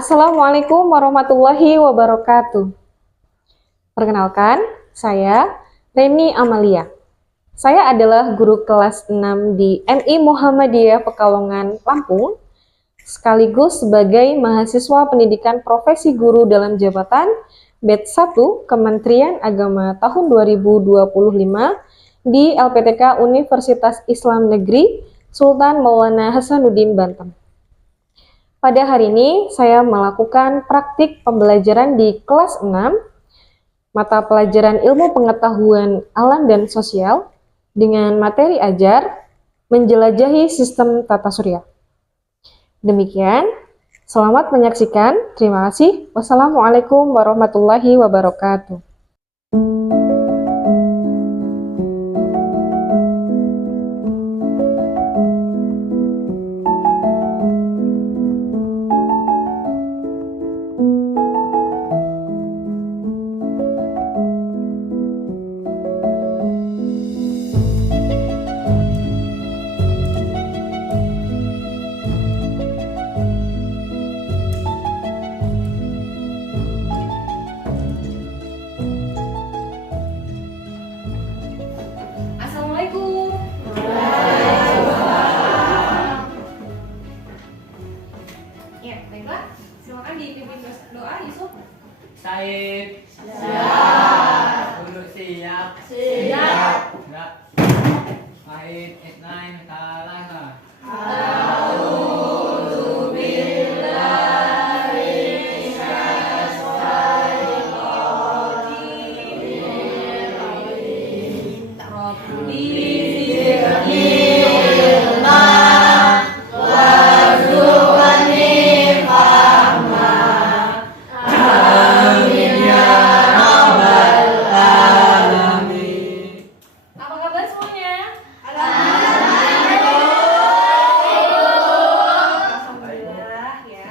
Assalamualaikum warahmatullahi wabarakatuh. Perkenalkan, saya Reni Amalia. Saya adalah guru kelas 6 di MI Muhammadiyah Pekalongan, Lampung, sekaligus sebagai mahasiswa pendidikan profesi guru dalam jabatan Batch 1 Kementerian Agama tahun 2025 di LPTK Universitas Islam Negeri Sultan Maulana Hasanuddin Banten. Pada hari ini, saya melakukan praktik pembelajaran di kelas 6, mata pelajaran ilmu pengetahuan alam dan sosial, dengan materi ajar, menjelajahi sistem tata surya. Demikian, selamat menyaksikan. Terima kasih. Wassalamualaikum warahmatullahi wabarakatuh. Assalamualaikum. Ya, baiklah. Silakan dipimpin doa, Yusuf. Said. Siap. Duduk siap. Siap. Siap. Wahid, Isnain, Talasa. Apa kabar semuanya? Alhamdulillah ya.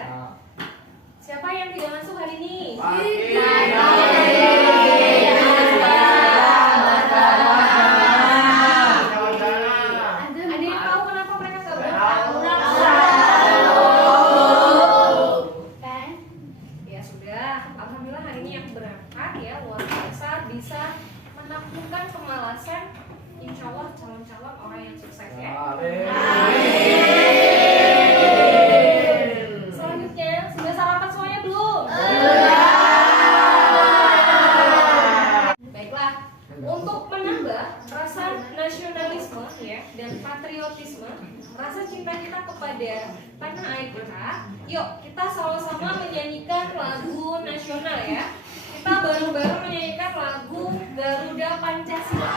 Siapa yang tidak masuk hari ini? Ada yang tahu kenapa mereka gak berangkat? Ya sudah, alhamdulillah hari ini yang berangkat ya luar biasa bisa menaklukkan kemalasan. Insya Allah calon-calon orang yang sukses ya. Selanjutnya, sudah sarapan semuanya belum? Baiklah, untuk menambah rasa nasionalisme ya dan patriotisme, rasa cinta kita kepada tanah air kita, yuk kita sama-sama menyanyikan lagu nasional ya. Kita bareng-bareng menyanyikan lagu Garuda Pancasila.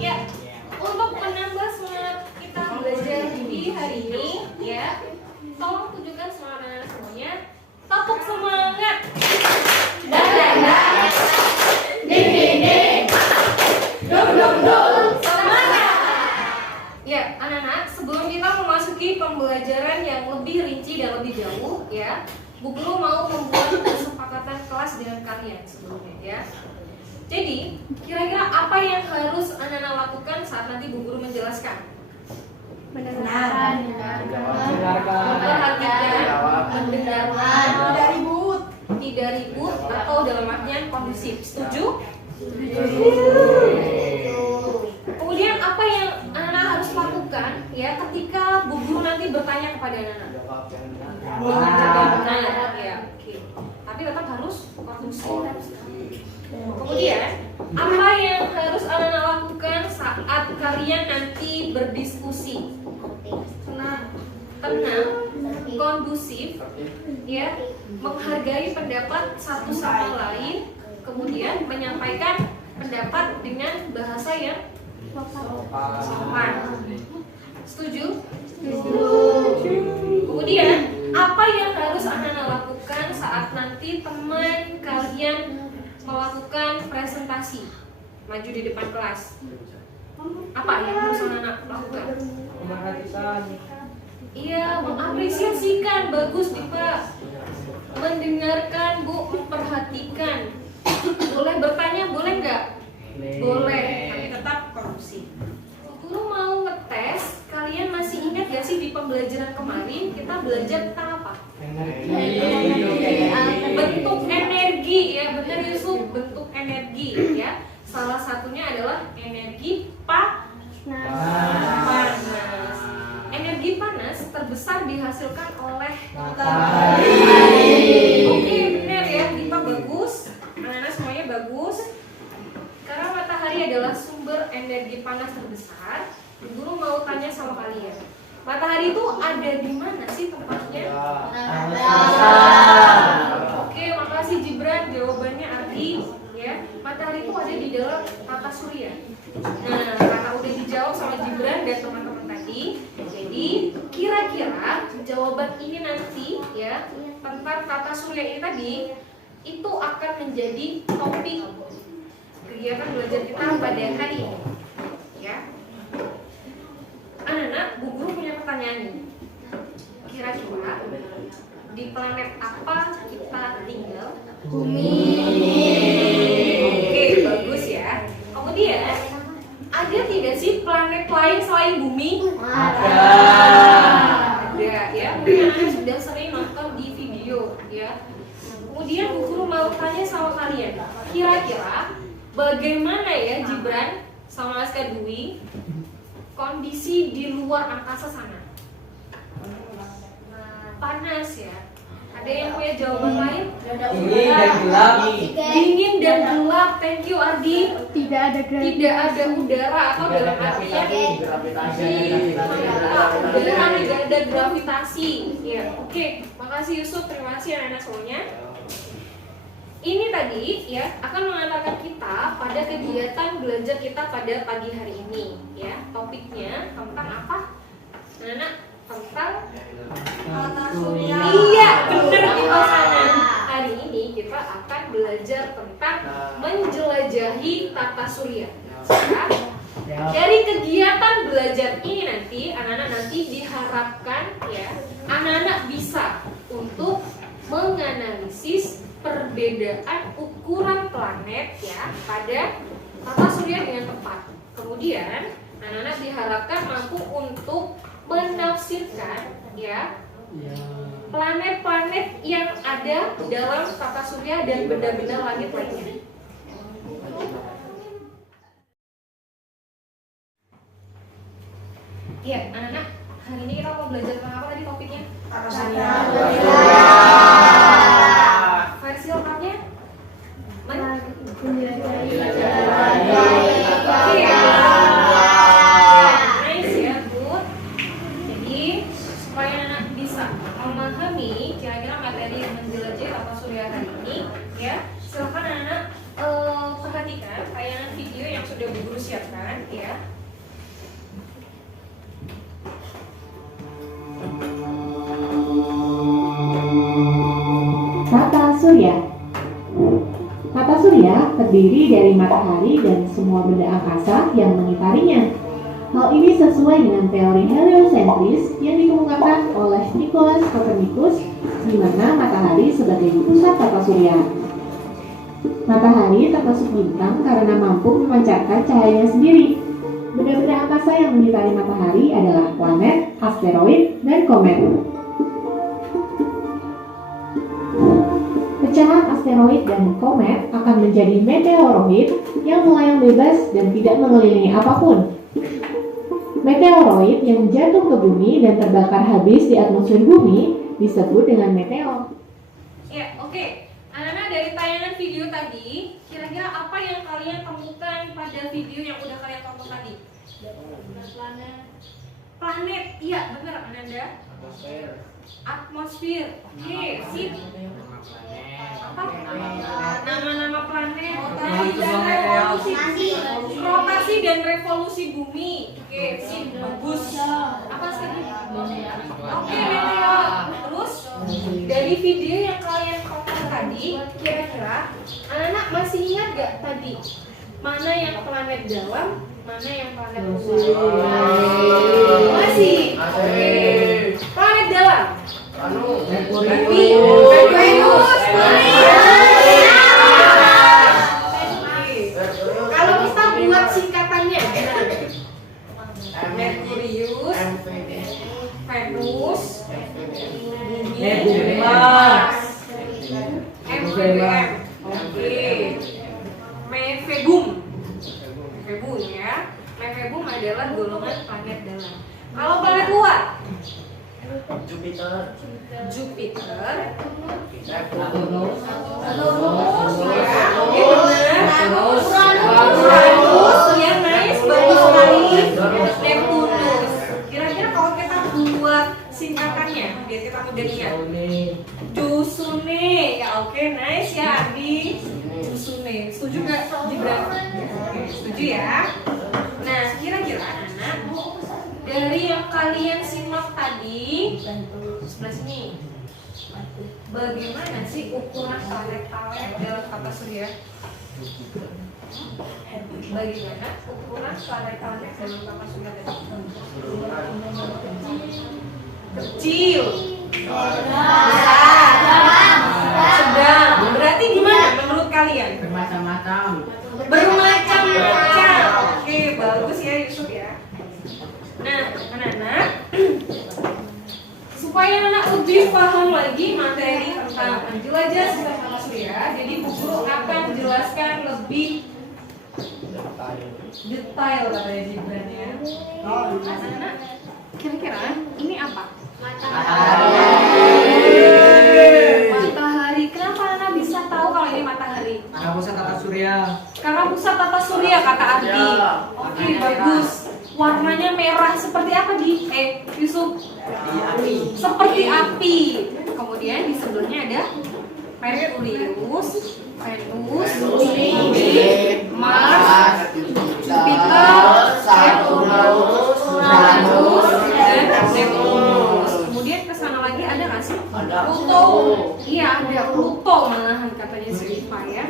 Ya, untuk menambah semangat kita belajar di hari ini, ya, tolong tunjukkan semangat semuanya. Tepuk semangat. Semangat. Ya, anak-anak, sebelum kita memasuki pembelajaran yang lebih rinci dan lebih jauh, ya, Bu Guru mau membuat kesepakatan kelas dengan kalian sebelumnya, ya. Jadi, kira-kira apa yang harus anak-anak lakukan saat nanti Bu Guru menjelaskan? Dengarkan. Memperhatikan, mendengarkan, tidak ribut atau dalam artian kondusif. Setuju? Kemudian apa yang anak-anak harus lakukan ya ketika Bu Guru nanti bertanya kepada anak-anak? Benar, ya. Oke. Tapi tetap harus kondusif. Kemudian, apa yang harus anak-anak lakukan saat kalian nanti berdiskusi? Tenang, kondusif, ya, menghargai pendapat satu sama lain, kemudian menyampaikan pendapat dengan bahasa yang sopan. Setuju? Kemudian, apa yang harus anak-anak lakukan saat nanti teman kalian melakukan presentasi, maju di depan kelas? Apa yang harus anak-anak lakukan? Memperhatikan. Iya, mengapresiasikan. Bagus Dipa. Mendengarkan Bu, memperhatikan. Boleh bertanya, boleh nggak? Boleh, tapi tetap korupsi. Guru mau ngetes, kalian masih ingat gak sih di pembelajaran kemarin kita belajar tentang apa? Bentuk energi, ya benar Yusuf, bentuk energi ya. Salah satunya adalah energi panas. Energi panas terbesar dihasilkan oleh matahari. Oke, benar ya, Dipa bagus. Anak-anak semuanya bagus. Karena matahari adalah sumber energi panas terbesar, guru mau tanya sama kalian. Matahari itu ada di mana sih tempatnya? Oke, makasih Gibran, jawabannya Ardi. Ya, matahari itu ada di dalam tata surya. Nah, karena udah dijawab sama Gibran dan teman-teman tadi, jadi kira-kira jawaban ini nanti ya tentang tata surya ini tadi itu akan menjadi topik kegiatan belajar kita pada hari ini. Ya, anak-anak, Bu Guru punya pertanyaan nih. Kira-kira di planet apa kita tinggal? Bumi. Oke, bagus ya. Kemudian ada tidak sih planet lain selain Bumi? Ada. Ada ya. Mungkin anak sudah sering nonton di video ya. Kemudian Bu Guru mau tanya sama kalian. Kira-kira bagaimana ya Gibran sama Aska Dwi kondisi di luar angkasa sana? Panas ya. Ada yang punya jawaban lain? Dingin dan gelap. Dingin dan gelap. Thank you Ardi. Tidak ada Tidak ada udara atau dalam artian udara tidak ada gravitasi. Ya, oke. Makasih Yusuf. Terima kasih anak-anak semuanya. Ini tadi ya akan mengantarkan kita pada kegiatan belajar kita pada pagi hari ini ya. Topiknya tentang apa? Anak-anak, tentang tata surya. Iya, benar kita sana. Hari ini kita akan belajar tentang menjelajahi tata surya. Ya. Dari kegiatan belajar ini nanti anak-anak nanti diharapkan ya anak-anak bisa untuk menganalisis perbedaan ukuran planet ya pada tata surya dengan tepat. Kemudian anak-anak diharapkan mampu untuk menafsirkan ya planet-planet yang ada dalam tata surya dan benda-benda langit lainnya. Iya, anak-anak, hari ini kita mau belajar tentang apa tadi topiknya? Tata surya. Versi lengkapnya? Nice ya, good. Jadi supaya anak bisa memahami kira-kira materi menjelajahi tata surya hari ini, ya silakan anak perhatikan tayangan video yang sudah Bu Guru siapkan, ya. Tata surya. Tata surya terdiri dari matahari dan semua benda angkasa yang mengitarinya. Hal ini sesuai dengan teori heliosentris yang dikemukakan oleh Nicolaus Copernicus, di mana matahari sebagai pusat tata surya. Matahari termasuk bintang karena mampu memancarkan cahayanya sendiri. Benda-benda angkasa yang mengitari matahari adalah planet, asteroid, dan komet. Pecahan asteroid dan komet akan menjadi meteoroid yang melayang bebas dan tidak mengelilingi apapun. Meteoroid yang jatuh ke bumi dan terbakar habis di atmosfer bumi disebut dengan meteor. Ya, oke. Anak-anak, dari tayangan video tadi, kira-kira apa yang kalian temukan pada video yang udah kalian tonton tadi? Planet, iya benar Ananda. Atmosfer. Oke, sip. Apa? Nama-nama planet, rotasi dan revolusi bumi. Oke, sip, bagus. Apa sih? Oke, meteor. Terus dari video yang kalian tonton tadi, kira-kira anak-anak masih ingat gak tadi Mana yang planet dalam, mana yang planet luar? Masih. Oke. Planet dalam. Bumi, Venus, kalau kita buat singkatannya, Merkurius, Venus, Bumi, Mars, MVM, oke, Mefebum, Mefebum ya, Mefebum adalah golongan planet dalam. Kalau planet luar, Jupiter, Saturnus, ya, oke benar, Uranus, ya nice, bagus sekali, Neptunus. Kira-kira kalau kita buat singkatannya, biar kita mudah ingat. Jusune, ya oke nice ya Adi, Jusune. Setuju nggak Gibran? Oke, setuju ya. Nah kira-kira anak dari yang kalian simak tadi sebelah sini, bagaimana sih ukuran planet-planet dalam tata surya? Bagaimana ukuran planet-planet dalam tata surya tadi? Kecil, besar, sedang. Berarti gimana menurut kalian? Bermacam-macam. Bermacam-macam. Oke, bagus ya Yusuf ya. Nah, anak-anak, supaya anak lebih paham lagi materi tentang jelajah sistem tata surya, jadi Bu Guru akan menjelaskan lebih detail katanya Gibran ya. Anak-anak, kira-kira ini apa? Matahari. Kenapa anak bisa tahu kalau ini matahari? Karena pusat tata surya. Karena pusat tata surya kata Ardi. Oke, bagus. Warnanya merah seperti apa di Yusuf? Seperti api. Kemudian di sebelahnya ada Merkurius, Venus, Bumi, Mars, Jupiter, Saturnus, Uranus, dan Neptunus. Kemudian ke sana lagi ada nggak sih? Pluto. Iya, ada Pluto malahan katanya Siva ya.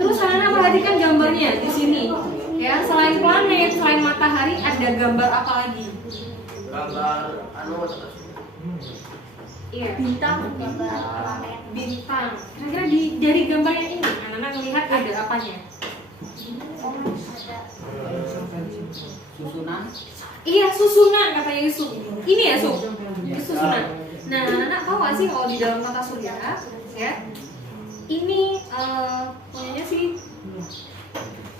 Terus anak-anak perhatikan gambarnya di sini. Ya, selain planet, selain matahari, ada gambar apa lagi? Iya. Bintang. Bintang. Kira-kira dari gambar yang ini, anak-anak melihat ada apanya? Susunan. Iya, susunan katanya Yusuf. Ini ya, Yusuf. Ini susunan. Nah, anak-anak tahu nggak sih kalau di dalam tata surya, ya? Ini punyanya sih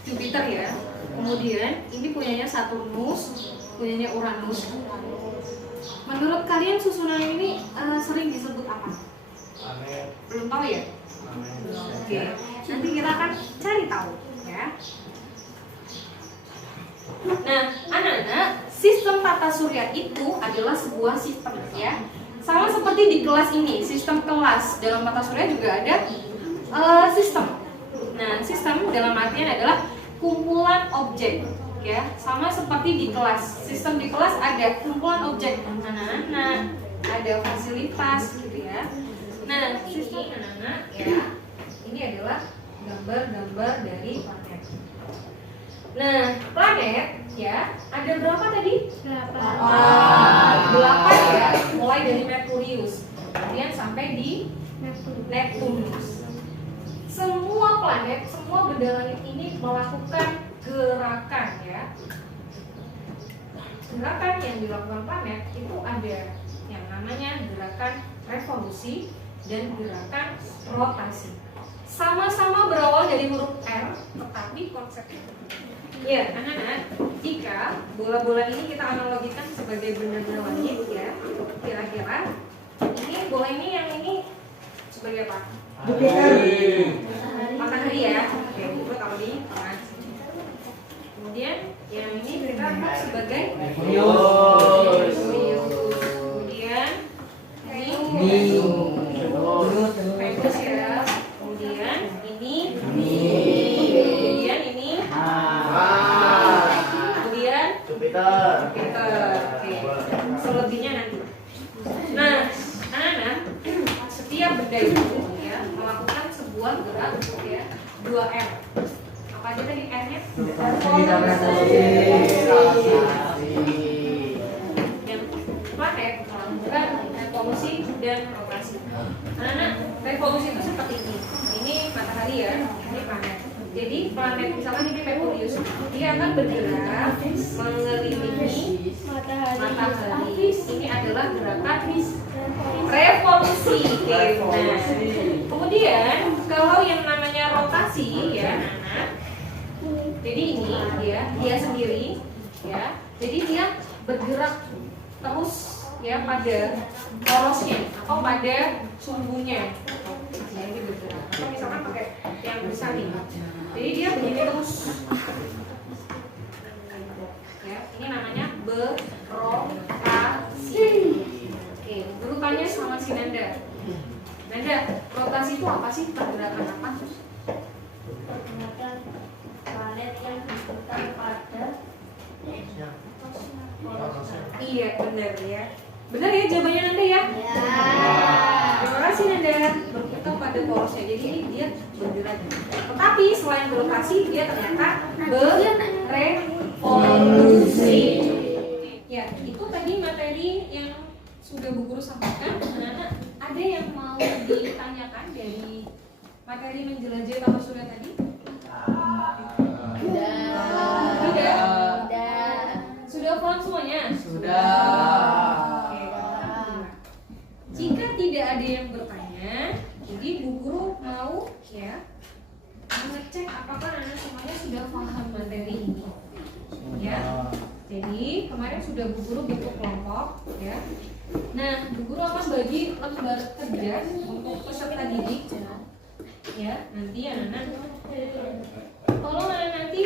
Jupiter ya. Kemudian ini punyanya Saturnus, punyanya Uranus. Menurut kalian susunan ini sering disebut apa? Belum tahu ya? Oke. Nanti kita akan cari tahu ya. Nah, anak-anak, sistem tata surya itu adalah sebuah sistem ya. Sama seperti di kelas ini, sistem kelas dalam tata surya juga ada sistem. Nah, sistem dalam artian adalah kumpulan objek ya, sama seperti di kelas. Sistem di kelas ada kumpulan objek anak-anak, ada fasilitas gitu ya. Nah, sistem anak-anak ya, ini adalah gambar-gambar dari planet. Nah, planet ya, ada berapa tadi? 8 ya, mulai dari Merkurius, kemudian sampai di Neptunus. Semua planet, semua benda langit ini melakukan gerakan ya. Gerakan yang dilakukan planet itu ada yang namanya gerakan revolusi dan gerakan rotasi. Sama-sama berawal dari huruf R, tetapi konsepnya ya, anak-anak, jika bola-bola ini kita analogikan sebagai benda-benda langit ya, kira-kira ini bola ini yang ini sebagai apa? Matahari ya. Oke, itu taruh di tengah. Kemudian yang ini kita anggap sebagai Merkurius. Kemudian ini Venus ya. Kemudian ini kemudian ini kemudian Jupiter. Oke. Selebihnya nanti. Nah, anak-anak, setiap benda itu ya melakukan sebuah gerak ya 2R. Apa Apa aja tadi R-nya? Yang planet melakukan revolusi dan rotasi. Anak-anak, revolusi itu seperti ini. Ini matahari ya, ini planet. Jadi planet misalnya ini Merkurius, dia akan bergerak mengelilingi matahari. Ini adalah gerakan revolusi. Nah, kemudian kalau yang namanya rotasi ya, anak. Jadi ini dia sendiri ya. Jadi dia bergerak terus ya pada porosnya atau pada sumbunya. Ya, ini bergerak. Atau misalkan pakai yang besar nih. Jadi dia begini terus. Ya, ini namanya berotasi. Oke, guru tanya sama si Nanda. Nanda, rotasi itu apa sih? Pergerakan apa? Pergerakan planet yang berputar pada Iya, benar ya. Benar ya jawabannya Nanda ya? Terima kasih Nanda. Berputar pada porosnya. Jadi ini dia bergerak. Tetapi selain berotasi, dia ternyata berevolusi. Ya, itu tadi materi yang sudah Bu Guru sampaikan. Anak-anak, ada yang mau ditanyakan dari materi menjelajah tanah surya tadi? Tidak. Sudah paham semuanya? Sudah. Oke. Jika tidak ada yang bertanya, jadi Bu Guru mau ya mengecek apakah anak semuanya sudah paham materi ini. Ya. Jadi kemarin sudah Bu Guru bentuk kelompok ya. Nah, Bu Guru akan bagi lembar kerja untuk peserta didik. Ya, nanti anak-anak tolong anak nanti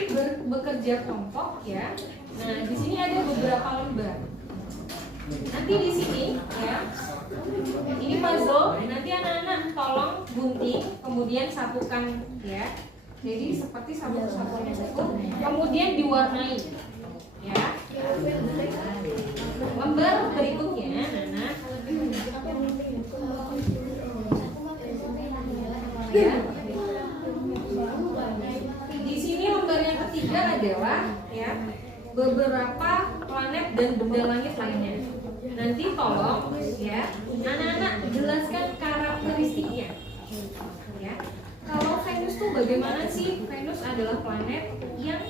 bekerja kelompok ya. Nah, di sini ada beberapa lembar. Nanti di sini ya. Ini puzzle. Nanti anak-anak tolong gunting, kemudian satukan ya. Jadi seperti satu-satuan yang itu, kemudian diwarnai. Ya. Lembar berikutnya, anak-anak. Ya. Di sini lembar yang ketiga adalah ya beberapa planet dan benda langit lainnya. Nanti tolong ya anak-anak jelaskan karakteristiknya. Ya. Kalau Venus tuh bagaimana sih? Venus adalah planet yang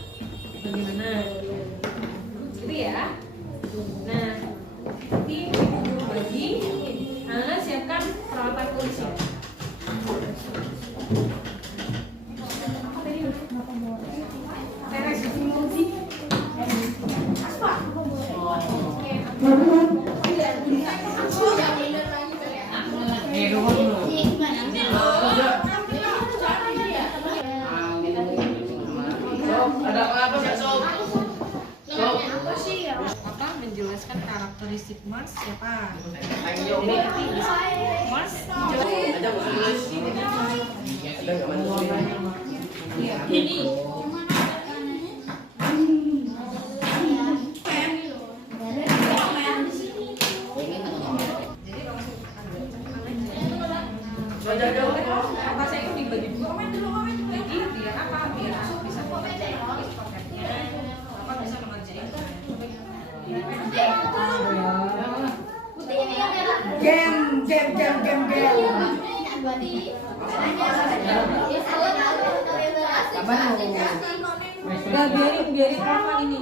bagaimana? Gitu ya. Nah, nanti guru bagi, anak siapkan peralatan tulisnya. Ada apa besok? Apa menjelaskan karakteristik Mars siapa? Ayo. Jadi nanti bisa Mars Ada tulis. ya, ini apa saya itu dibagi dua jadi biar apa biar masuk bisa mengerjakan paketnya apa bisa mengerjakan Gak biarin apa ini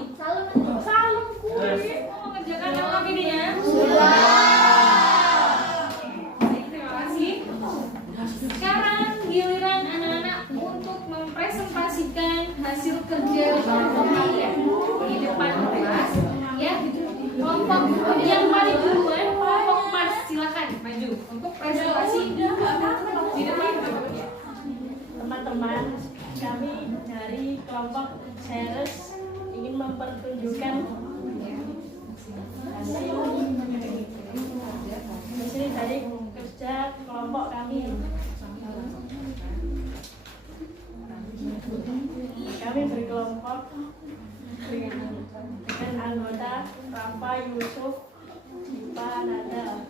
mengerjakan yang lagi nih ya terima kasih. Sekarang giliran anak-anak untuk mempresentasikan hasil kerja di depan kelas ya. Kelompok yang paling duluan kelompok Mars silakan maju untuk presentasi di depan kelompoknya. teman-teman, kami dari kelompok Ceres ingin mempertunjukkan hasil dari kerja kelompok kami. Kami berkelompok dengan anggota Rafa, Yusuf, Dipa, Nada.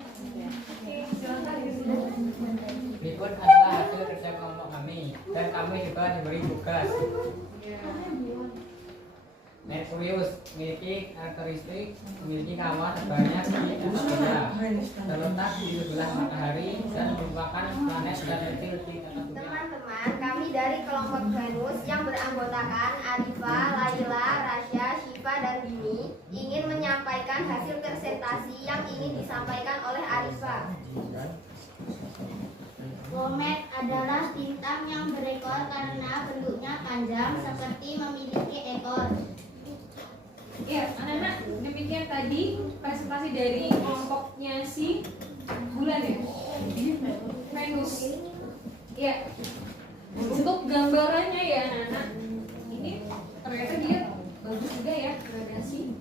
Berikut adalah hasil kerja kelompok kami. dan kami juga diberi tugas. Merkurius memiliki karakteristik memiliki kawah sebanyak di atas benda, terletak di sebelah matahari dan merupakan planet terkecil di atas bumi. Teman-teman, kami dari kelompok Venus yang beranggotakan Arifa, Laila, Rasya, Syifa, dan Dini ingin menyampaikan hasil presentasi yang ingin disampaikan oleh Arifa. Komet adalah bintang yang berekor karena bentuknya panjang seperti memiliki ekor. Ya, anak-anak, demikian tadi presentasi dari kelompoknya si bulan ya, Venus. Ya, untuk gambarannya ya anak-anak, ini ternyata dia bagus juga ya gradasi.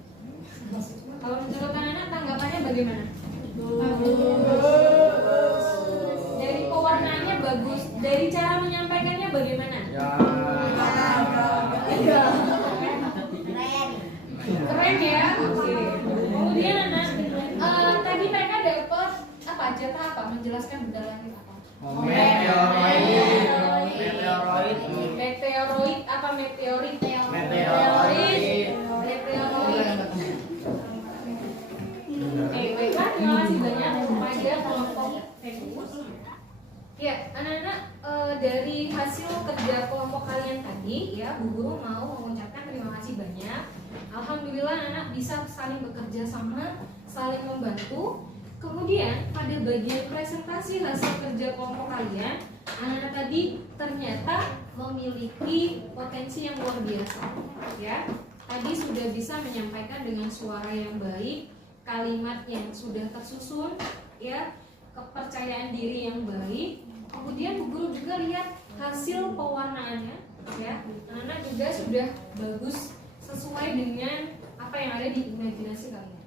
Kalau menurut anak-anak tanggapannya bagaimana? Bagus. Dari pewarnaannya bagus, dari cara menyampaikannya bagaimana? Keren ya. Oke. Kemudian anak, tadi mereka dapat apa? Jatah apa? Menjelaskan benda langit apa? Meteoroid apa meteorit? Meteoroid. Baiklah, terima kasih banyak kepada kelompok Venus. Ya, anak-anak, dari hasil kerja kelompok kalian tadi, ya, Bu Guru mau mengucapkan terima kasih banyak. Alhamdulillah anak bisa saling bekerja sama, saling membantu. Kemudian pada bagian presentasi hasil kerja kelompok kalian, anak-anak tadi ternyata memiliki potensi yang luar biasa. Ya, tadi sudah bisa menyampaikan dengan suara yang baik, kalimat yang sudah tersusun, ya, kepercayaan diri yang baik. Kemudian Bu Guru juga lihat hasil pewarnaannya, ya, anak-anak juga sudah bagus sesuai dengan apa yang ada di imajinasi kalian.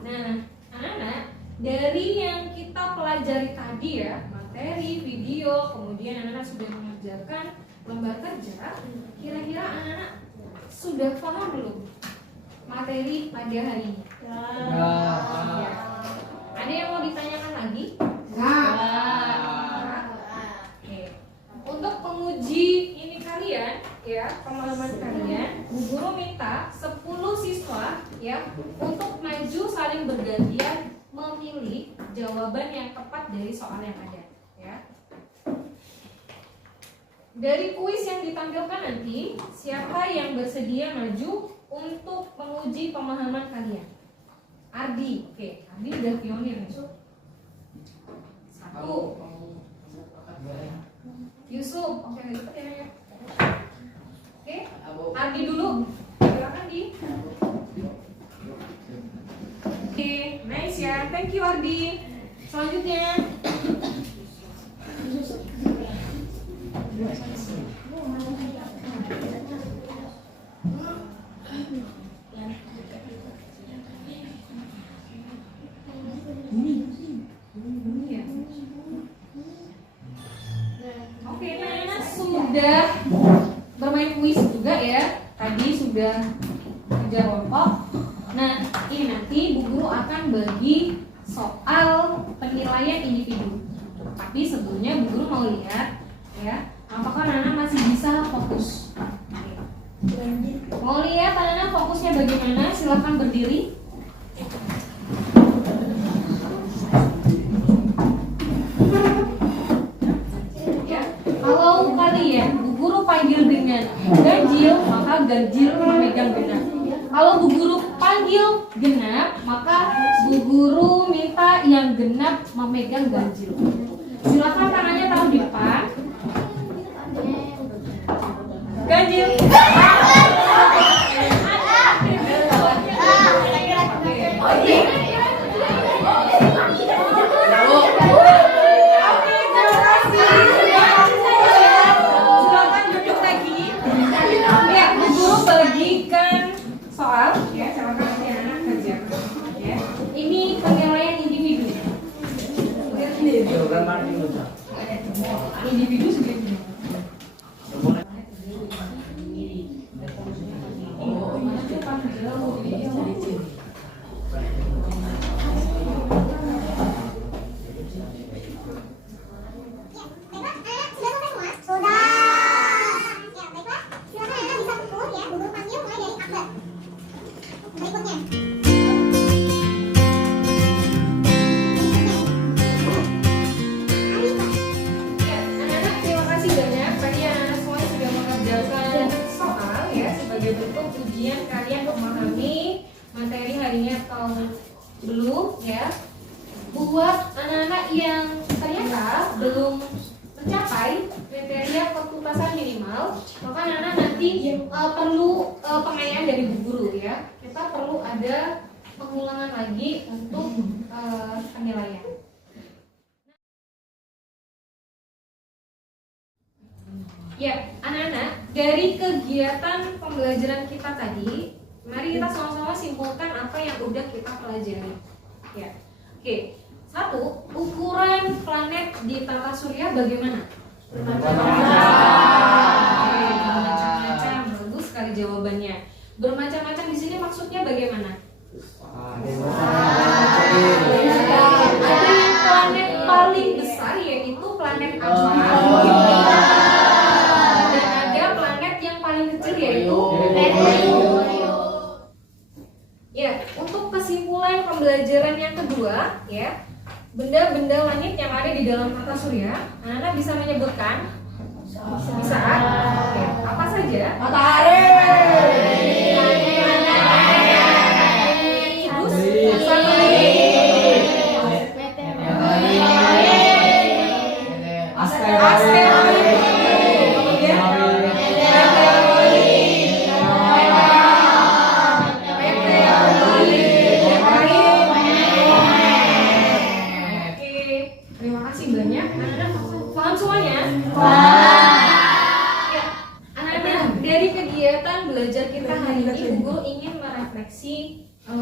Nah, anak-anak, dari yang kita pelajari tadi ya, materi, video, kemudian anak-anak sudah mengerjakan lembar kerja, kira-kira anak-anak sudah paham belum materi pada hari ini? Ya. Ada yang mau ditanyakan lagi? Oke. Untuk penguji ini kalian, ya, pemahaman kalian, Bu Guru minta 10 siswa ya untuk maju saling bergantian memilih jawaban yang tepat dari soal yang ada, ya. Dari kuis yang ditampilkan nanti, siapa yang bersedia maju untuk menguji pemahaman kalian? Ardi, oke, Ardi udah pionir nih. 1. Yusuf, oke, ikut ya. Oke, Ardi dulu, silakan Di. Oke, nice ya, thank you Ardi. Selanjutnya, oke, nah, sudah bermain kuis juga ya. Tadi sudah kerja kelompok. Nah, ini nanti Bu Guru akan bagi soal penilaian individu. Tapi sebelumnya Bu Guru mau lihat ya, apakah anak-anak masih bisa fokus. Mau lihat anak-anak fokusnya bagaimana? Silakan berdiri. Ya, kalau kalian Bu Guru panggil dengan ganjil, maka ganjil memegang genap. Kalau Bu Guru panggil genap, maka Bu Guru minta yang genap memegang ganjil. Silakan tangannya taruh di depan. Ganjil. Silakan duduk lagi. Ya, Bu Guru bagikan soal. Ya, silakan nanti anak kerjakan. Ya, ini penilaian individu. Individu. kemudian kalian memahami materi hari ini atau belum ya. Buat anak-anak yang ternyata belum mencapai kriteria ketuntasan minimal, maka anak-anak nanti perlu pengayaan dari bu guru ya. Kita perlu ada pengulangan lagi untuk penilaian. Ya, anak-anak, dari kegiatan pembelajaran kita tadi, mari kita sama-sama simpulkan apa yang udah kita pelajari. Ya, oke. 1. Ukuran planet di tata surya bagaimana? Bermacam-macam. Bagus sekali jawabannya. Bermacam-macam di sini maksudnya bagaimana? Ada yang planet paling besar yaitu planet apa? Dan ada planet yang paling kecil yaitu ya. Untuk kesimpulan pembelajaran yang kedua ya, benda-benda langit yang ada di dalam tata surya, anak-anak bisa menyebutkan? Bisa? Oke. Apa saja? Matahari.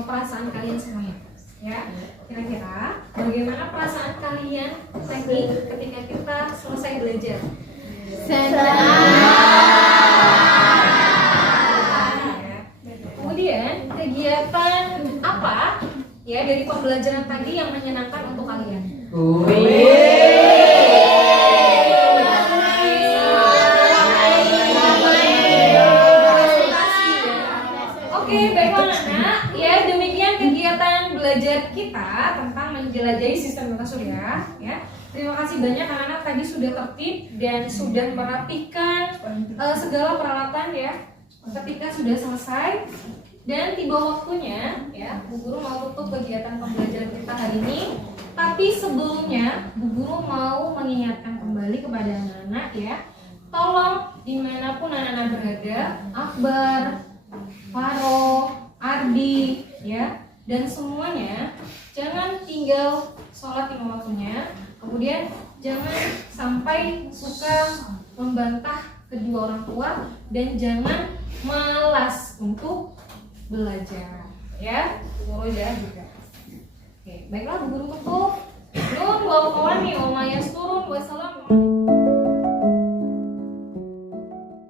Perasaan kalian semuanya ya, kira-kira bagaimana perasaan kalian tadi ketika kita selesai belajar? Ya. Kemudian kegiatan apa ya dari pembelajaran tadi yang menyenangkan untuk kalian? Oke, baiklah anak-anak. Ya, demikian kegiatan belajar kita tentang menjelajahi sistem tata surya. Ya, terima kasih banyak anak-anak tadi sudah tertib dan sudah merapikan segala peralatan ya. Ketika sudah selesai dan tiba waktunya, ya, Bu Guru mau tutup kegiatan pembelajaran kita hari ini. Tapi sebelumnya, Bu Guru mau mengingatkan kembali kepada anak-anak ya. Tolong dimanapun anak-anak berada, Akbar, Faro, Ardi, ya, dan semuanya jangan tinggal sholat lima waktunya. Kemudian jangan sampai suka membantah kedua orang tua dan jangan malas untuk belajar, ya, guru juga. Oke, baiklah Bu Guru tutup. Belum kawan nih Oma yang